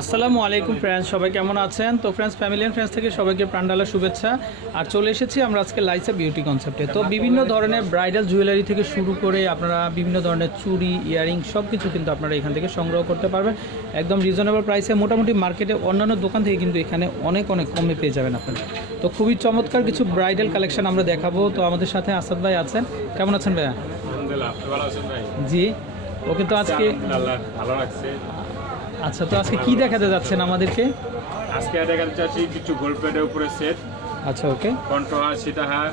আসসালামু আলাইকুম ফ্রেন্ডস সবাই কেমন আছেন? তো ফ্রেন্ডস ফ্যামিলি অ্যান্ড ফ্রেন্ডস থেকে সবাইকে প্রাণডালা শুভেচ্ছা। আর চলে এসেছি আমরা আজকে লাইসা বিউটি কনসেপ্টে তো বিভিন্ন ধরনের ব্রাইডাল জুয়েলারি থেকে শুরু করে আপনারা বিভিন্ন ধরনের চুড়ি ইয়ারিং সব কিছু কিন্তু আপনারা এখান থেকে সংগ্রহ করতে পারবেন। একদম রিজনেবল প্রাইসে মোটামুটি মার্কেটে অন্যান্য দোকান থেকে কিন্তু এখানে অনেক অনেক কমে পেয়ে যাবেন আপনারা। তো খুবই চমৎকার কিছু ব্রাইডাল কালেকশন আমরা দেখাবো। তো আমাদের সাথে আসাদ ভাই আছেন। কেমন আছেন ভাইয়া? জি। ওকে তো আজকে ভালো লাগছে। আচ্ছা তো আজকে কি দেখাতে যাচ্ছেন আমাদেরকে? আজকে দেখাতে চাচ্ছি কিছু গোল্ড প্লেটের উপরে সেট। আচ্ছা ওকে। কণ্ঠহার সীতাহার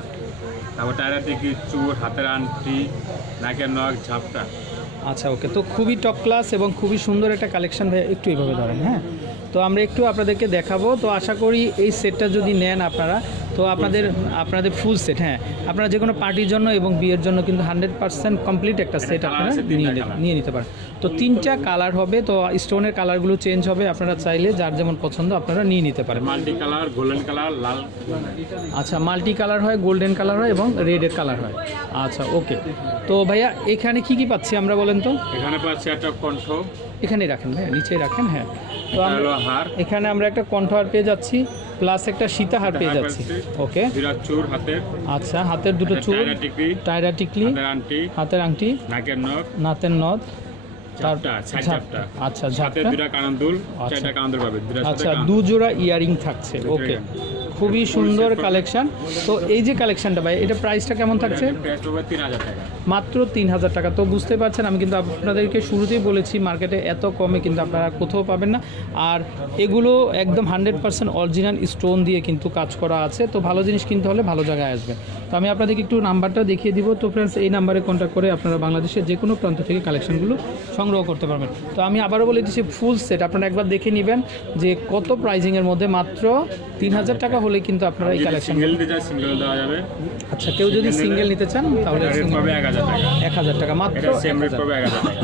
তারপর টায়ারের দিকে চুর হাতের আংটি নাকের নখ ঝাপটা। আচ্ছা ওকে। তো খুবই টপ ক্লাস এবং খুবই সুন্দর একটা কালেকশন ভাই একটু এইভাবে ধরেন হ্যাঁ? তো আমরা একটু আপনাদেরকে দেখাবো। তো আশা করি এই সেটটা যদি নেন আপনারা তো আপনাদের আপনাদের ফুল সেট হ্যাঁ। আপনারা যে কোনো পার্টির জন্য এবং বিয়ের জন্য কিন্তু হান্ড্রেড পার্সেন্ট কমপ্লিট একটা সেট আপনারা নিয়ে নিয়ে নিতে পারেন। তো তিনটা কালার হবে তো স্টোনের কালারগুলো চেঞ্জ হবে আপনারা চাইলে যার যেমন পছন্দ আপনারা নিয়ে নিতে পারেন। মাল্টি কালার গোল্ডেন কালার লাল। আচ্ছা মাল্টি কালার হয় গোল্ডেন কালার হয় এবং রেডের কালার হয়। আচ্ছা ওকে তো ভাইয়া এখানে কি কি পাচ্ছি আমরা বলেন তো? এখানে পাচ্ছি একটা কণ্ঠ এখানেই রাখেন ভাইয়া নিচেই রাখেন হ্যাঁ। তো এখানে আমরা একটা কণ্ঠহার পেয়ে যাচ্ছি প্লাস একটা সীতাহার পেয়ে যাচ্ছি। ওকে আচ্ছা হাতের দুটো চুল টায়রা টিকলি। হাতের আংটি। হাতের আংটি নাতের নথ ঝাপটা। আচ্ছা। আচ্ছা। সাথে আচ্ছা। দু জোড়া ইয়ারিং থাকছে ওকে। খুবই সুন্দর কালেকশান তো এই যে কালেকশানটা ভাই, এটা প্রাইসটা কেমন থাকছে? মাত্র তিন হাজার টাকা। তো বুঝতে পারছেন, আমি কিন্তু আপনাদেরকে শুরুতেই বলেছি মার্কেটে এত কমে কিন্তু আপনারা কোথাও পাবেন না। আর এগুলো একদম হান্ড্রেড পার্সেন্ট অরিজিনাল স্টোন দিয়ে কিন্তু কাজ করা আছে। তো ভালো জিনিস কিনতে হলে ভালো জায়গায় আসবেন। তো আমি আপনাদেরকে একটু নাম্বারটা দেখিয়ে দিব। তো ফ্রেন্ডস এই নাম্বারে কন্ট্যাক্ট করে আপনারা বাংলাদেশের যে কোনো প্রান্ত থেকে কালেকশনগুলো সংগ্রহ করতে পারবেন। তো আমি আবারও বলে দিচ্ছি ফুল সেট আপনারা একবার দেখে নেবেন যে কত প্রাইজিংয়ের মধ্যে মাত্র তিন হাজার টাকা হলে কিন্তু আপনারা এই কালেকশন আচ্ছা কেউ যদি সিঙ্গেল নিতে চান তাহলে এক হাজার টাকা। মাত্র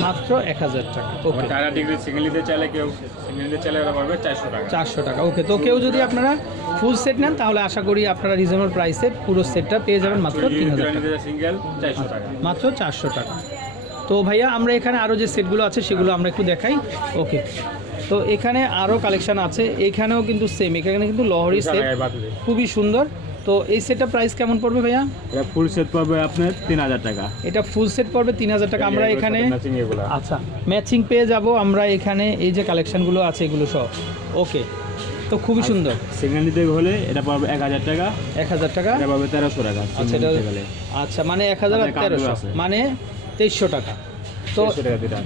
মাত্র এক হাজার টাকা। ওকে টাকা ডিগ্রি সিঙ্গেল নিতে চাইলে কেউ সিঙ্গেল নিতে চাইলে ওরা পাবে চারশো টাকা। চারশো টাকা। ওকে তো কেউ যদি আপনারা ফুল সেট নেন তাহলে আশা করি আপনারা রিজনেবল প্রাইসে পুরো সেটটা পেয়ে যাবেন মাত্র তিন হাজার টাকা। মাত্র চারশো টাকা। তো ভাইয়া আমরা এখানে আরও যে সেটগুলো আছে সেগুলো আমরা একটু দেখাই। ওকে। তো এখানে আরও কালেকশন আছে। এখানেও কিন্তু সেম এখানে কিন্তু লহরি সেট খুবই সুন্দর। তো এই সেটটা প্রাইস কেমন পড়বে ভাইয়া? এটা ফুল সেট পাবে আপনার তিন হাজার টাকা। এটা ফুল সেট পড়বে তিন হাজার টাকা। আমরা এখানে আচ্ছা ম্যাচিং পেয়ে যাব। আমরা এখানে এই যে কালেকশনগুলো আছে এগুলো সব। ওকে। তো খুবই সুন্দর। সিঙ্গেল নিতে হলে এটা পাবে এক হাজার টাকা। এক হাজার টাকা? এটা পাবে তেরোশো টাকা আচ্ছা আচ্ছা মানে এক হাজার তেরোশো। মানে তেইশশো টাকা। তো।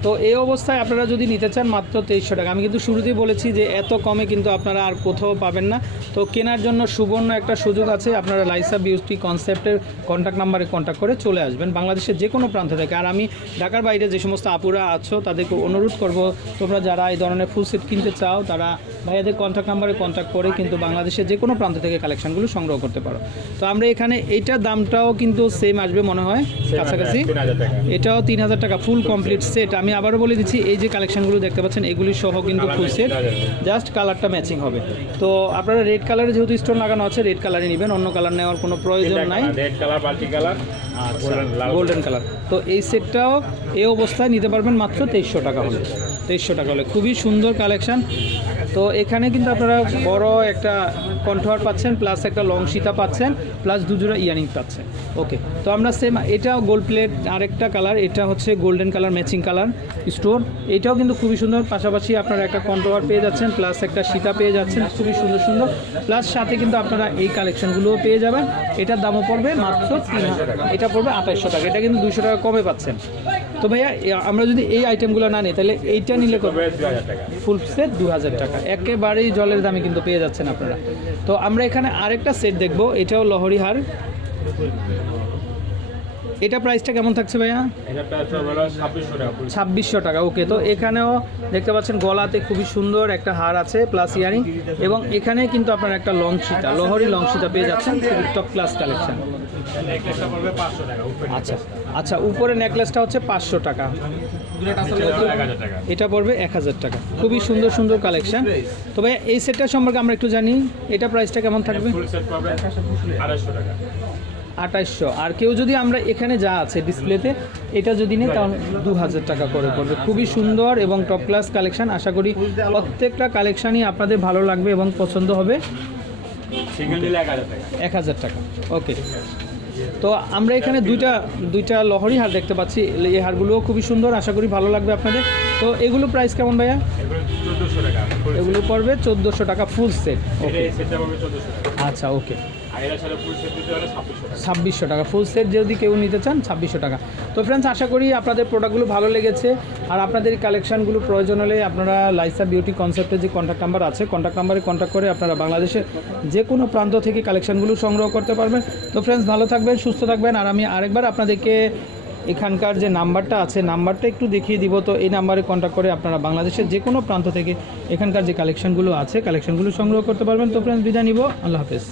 তো এই অবস্থায় আপনারা যদি নিতে চান মাত্র তেইশশো টাকা। আমি কিন্তু শুরুতেই বলেছি যে এত কমে কিন্তু আপনারা আর কোথাও পাবেন না। তো কেনার জন্য সুবর্ণ একটা সুযোগ আছে। আপনারা লাইসা বিউটি কনসেপ্টের কন্ট্যাক্ট নাম্বারে কন্ট্যাক্ট করে চলে আসবেন বাংলাদেশের যে কোনো প্রান্ত থেকে। আর আমি ঢাকার বাইরে যে সমস্ত আপুরা আছো তাদেরকে অনুরোধ করব তোমরা যারা এই ধরনের ফুল সেট কিনতে চাও তারা ভাইয়াদের কন্ট্যাক্ট নাম্বারে কন্ট্যাক্ট করে কিন্তু বাংলাদেশের যে কোনো প্রান্ত থেকে কালেকশনগুলো সংগ্রহ করতে পারো। তো আমরা এখানে এইটার দামটাও কিন্তু সেম আসবে মনে হয় কাছাকাছি। এটাও তিন হাজার টাকা ফুল কমপ্লিট সেট আমি আবারও বলে দিচ্ছি এই যে কালেকশনগুলো দেখতে পাচ্ছেন এগুলি সহ কিন্তু ফুল সেট জাস্ট কালারটা ম্যাচিং হবে। তো আপনারা রেড কালারে যেহেতু স্টোন লাগানো আছে রেড কালারে নেবেন অন্য কালার নেওয়ার কোনো প্রয়োজন নাই। Red colour multi colour golden colour তো এই সেটটাও এই অবস্থায় নিতে পারবেন মাত্র তেইশশো টাকা হলে। তেইশশো টাকা হলে। খুবই সুন্দর কালেকশন তো এখানে কিন্তু আপনারা বড় একটা কণ্ঠহার পাচ্ছেন প্লাস একটা লং সীতা পাচ্ছেন প্লাস দুজোড়া ইয়ারিং পাচ্ছেন। ওকে তো আমরা সেম এটাও গোল্ড প্লেট আরেকটা কালার এটা হচ্ছে golden colour matching colour stone এটাও কিন্তু খুবই সুন্দর। পাশাপাশি আপনারা একটা কন্ট্রোভার পেয়ে যাচ্ছেন প্লাস একটা সীতা পেয়ে যাচ্ছেন। খুবই সুন্দর সুন্দর। প্লাস সাথে কিন্তু আপনারা এই কালেকশনগুলোও পেয়ে যাবেন। এটার দামও পড়বে মাত্র তিন হাজার টাকা। এটা পড়বে আঠাইশশো টাকা। এটা কিন্তু দুশো টাকা কমে পাচ্ছেন। তো ভাইয়া আমরা যদি এই আইটেমগুলো না নিই, তাহলে এইটা নিলে ফুল সেট দু হাজার টাকা। একেবারেই জলের দামে কিন্তু পেয়ে যাচ্ছেন আপনারা। তো আমরা এখানে আরেকটা সেট দেখব। এটাও লহরি হার এটা প্রাইসটা কেমন থাকছে ভাইয়া? এটা প্রাইস হলো ছাব্বিশশো টাকা ওকে তো এখানেও দেখতে পাচ্ছেন গলাতে খুবই সুন্দর একটা হার আছে প্লাস ইয়ারিং। এবং এখানে কিন্তু আপনার একটা লং সীতা লহরি লং সীতা পেয়ে যাচ্ছেন টপ ক্লাস কালেকশন নেকলেসটা পড়বে পাঁচশো টাকা উপরে আচ্ছা আচ্ছা উপরে নেকলেসটা হচ্ছে পাঁচশো টাকা। এটা পড়বে এক হাজার টাকা খুবই সুন্দর সুন্দর কালেকশন তো ভাই এই সেটটা সম্পর্কে আমরা একটু জানি এটা প্রাইসটা কেমন থাকবে? আঠাইশশো। আর কেউ যদি আমরা এখানে যা আছে ডিসপ্লেতে এটা যদি নেই তাহলে দু হাজার টাকা করে পড়বে। খুবই সুন্দর এবং টপ ক্লাস কালেকশান আশা করি প্রত্যেকটা কালেকশানই আপনাদের ভালো লাগবে এবং পছন্দ হবে। এক হাজার টাকা। ওকে তো আমরা এখানে দুইটা দুইটা লহরি হার দেখতে পাচ্ছি। এই হারগুলোও খুবই সুন্দর। আশা করি ভালো লাগবে আপনাদের। তো এগুলো প্রাইস কেমন ভাইয়া? এগুলো পড়বে চোদ্দোশো টাকা ফুল সেট আচ্ছা ওকে ছাব্বিশশো টাকা। ফুল সেট যদি কেউ নিতে চান, ছাব্বিশশো টাকা। তো ফ্রেন্ডস আশা করি আপনাদের প্রোডাক্টগুলো ভালো লেগেছে। আর আপনাদের কালেকশানগুলো প্রয়োজন হলে আপনারা লাইসা বিউটি কনসেপ্টের যে কন্ট্যাক্ট নাম্বার আছে কন্ট্যাক্ট নাম্বারে কন্ট্যাক্ট করে আপনারা বাংলাদেশের যে কোনো প্রান্ত থেকে কালেকশানগুলো সংগ্রহ করতে পারবেন। তো ফ্রেন্ডস ভালো থাকবেন, সুস্থ থাকবেন। আর আমি আরেকবার আপনাদেরকে এখানকার যে নাম্বারটা আছে, নাম্বারটা একটু দেখিয়ে দিব। তো এই নাম্বারে কন্ট্যাক্ট করে আপনারা বাংলাদেশের যে কোনো প্রান্ত থেকে এখানকার যে কালেকশানগুলো আছে কালেকশানগুলো সংগ্রহ করতে পারবেন। তো ফ্রেন্ডস বিদায় নিব। আল্লাহ হাফেজ।